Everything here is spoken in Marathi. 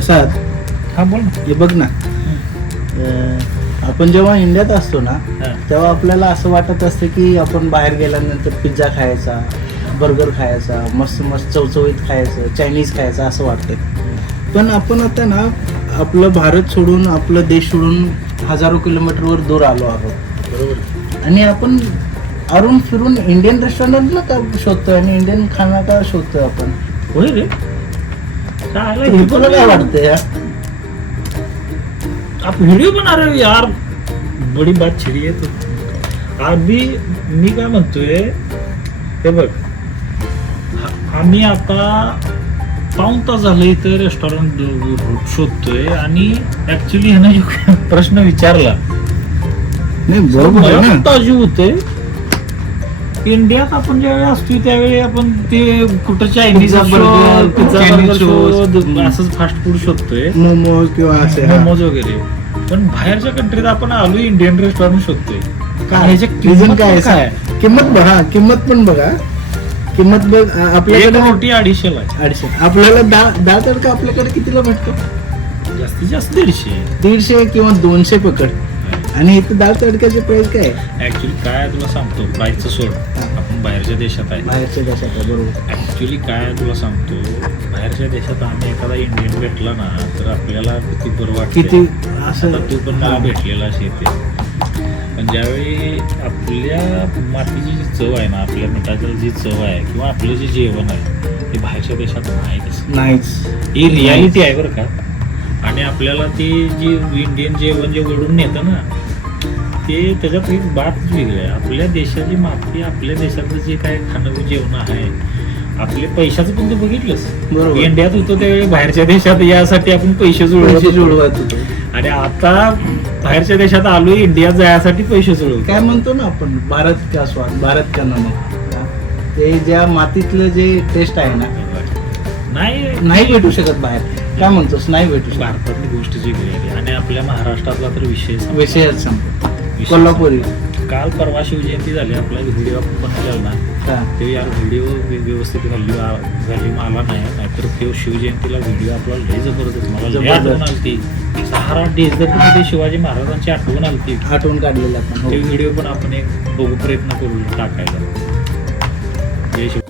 प्रसाद, हा बोल ना. हे बघ ना, आपण जेव्हा इंडियात असतो ना हा. तेव्हा आपल्याला असं वाटत असतं की आपण बाहेर गेल्यानंतर पिझ्झा खायचा, बर्गर खायचा, मस्त मस्त चवचवीत खायचं, चायनीज खायचं असं वाटतं. पण आपण आता ना आपलं भारत सोडून, आपलं देश सोडून हजारो किलोमीटरवर दूर आलो आहोत, बरोबर. आणि आपण अरून फिरून इंडियन रेस्टॉरंटला का शोधतोय आणि इंडियन खाना का शोधतोय आपण? होय रे, काय हे तुला काय वाटतं यार? आप व्हिडिओ बना रहे हो यार, बडी बात छिडी आहे तो. अगदी मी काय म्हणतोय, हे बघ, आम्ही आता पाऊण तास झालं इथं रेस्टॉरंट शोधतोय आणि ऍक्च्युली ह्यानं जो प्रश्न विचारला नाही बरोबर मला आहे ना. पण ताजूब होते. इंडियात आपण ज्यावेळी असतो त्यावेळी आपण ते कुठं Chinese pizza, burger, pizza Chinese burger शोध, शोध, असंच फास्ट फूड शोधतोय, मोमो किंवा असे हा. मोमोज वगैरे. पण बाहेरच्या कंट्रीत आपण आलो इंडियन रेस्टॉरंट शोधतोय. काय ह्याची रिझन किंमत काय आहे? काय? किंमत बघा, किंमत पण बघा. किंमत बघ, एक आपल्याकडे रोटी 250 आहे, 250. आपल्याला डाळ तडका आपल्याकडे कितीला भेटतो? जास्तीत जास्त 150. 150 किंवा 200 पकड. आणि इथं डाळ तडक्याचे प्राइस काय आहे? ऍक्च्युली काय आहे तुला सांगतो, प्राईसचं सोड, आपण बाहेरच्या देशात आहे. बाहेरच्या देशात आहे, बरोबर. ऍक्च्युली काय आहे तुला सांगतो, बाहेरच्या देशात आम्ही एखादा इंडियन भेटला ना तर आपल्याला किती बरं वाटतं. किती असं आता तू पण मला भेटलेला येते. पण ज्यावेळी आपल्या मातीची जी चव आहे ना, आपल्या मिठाची जी चव आहे किंवा आपलं जे जेवण आहे ते बाहेरच्या देशात नाही दिसत. नाहीच. ही रियालिटी आहे बरं का. आणि आपल्याला ते जे इंडियन जेवण जे घडून येतं ना, ते त्याच्यात एक बातच वेगळी आहे. आपल्या देशाची माती, आपल्या देशातलं जे काय खाणं जेवण आहे, आपले पैशाचं पण तू बघितलंस. बरोबर. इंडियात होतो त्यावेळी बाहेरच्या देशात यासाठी आपण पैसे जुळवत होतो. आणि आता बाहेरच्या देशात आलो इंडियात जायसाठी पैसे जुळवतो. काय म्हणतो ना आपण, भारत का स्वाद, भारत का नमक. ते ज्या मातीतलं जे टेस्ट आहे ना, नाही भेटू शकत बाहेर. काय म्हणतोस, नाही भेटू शकत. भारतातली गोष्ट जी वेगळी आहे. आणि आपल्या महाराष्ट्रातला तर विषयच सांगतो. कोल्हापुरी काल परवा शिवजयंती झाली, आपला व्हिडिओ आपण बनवलेला ना, हा. ते यार व्हिडिओ व्यवस्थित व्हॅल्यू आला नाही. नाहीतर तो शिवजयंतीला व्हिडिओ आपल्याला लय जबरदस्त, मला लय जबरदस्त. आठवण आलती. 6 डेझर्टमध्ये शिवाजी महाराजांची आठवण आलती. आठवण काढलेलं आपण. ते व्हिडिओ पण आपण एक बघू प्रयत्न करू टाकायला. जय शिव.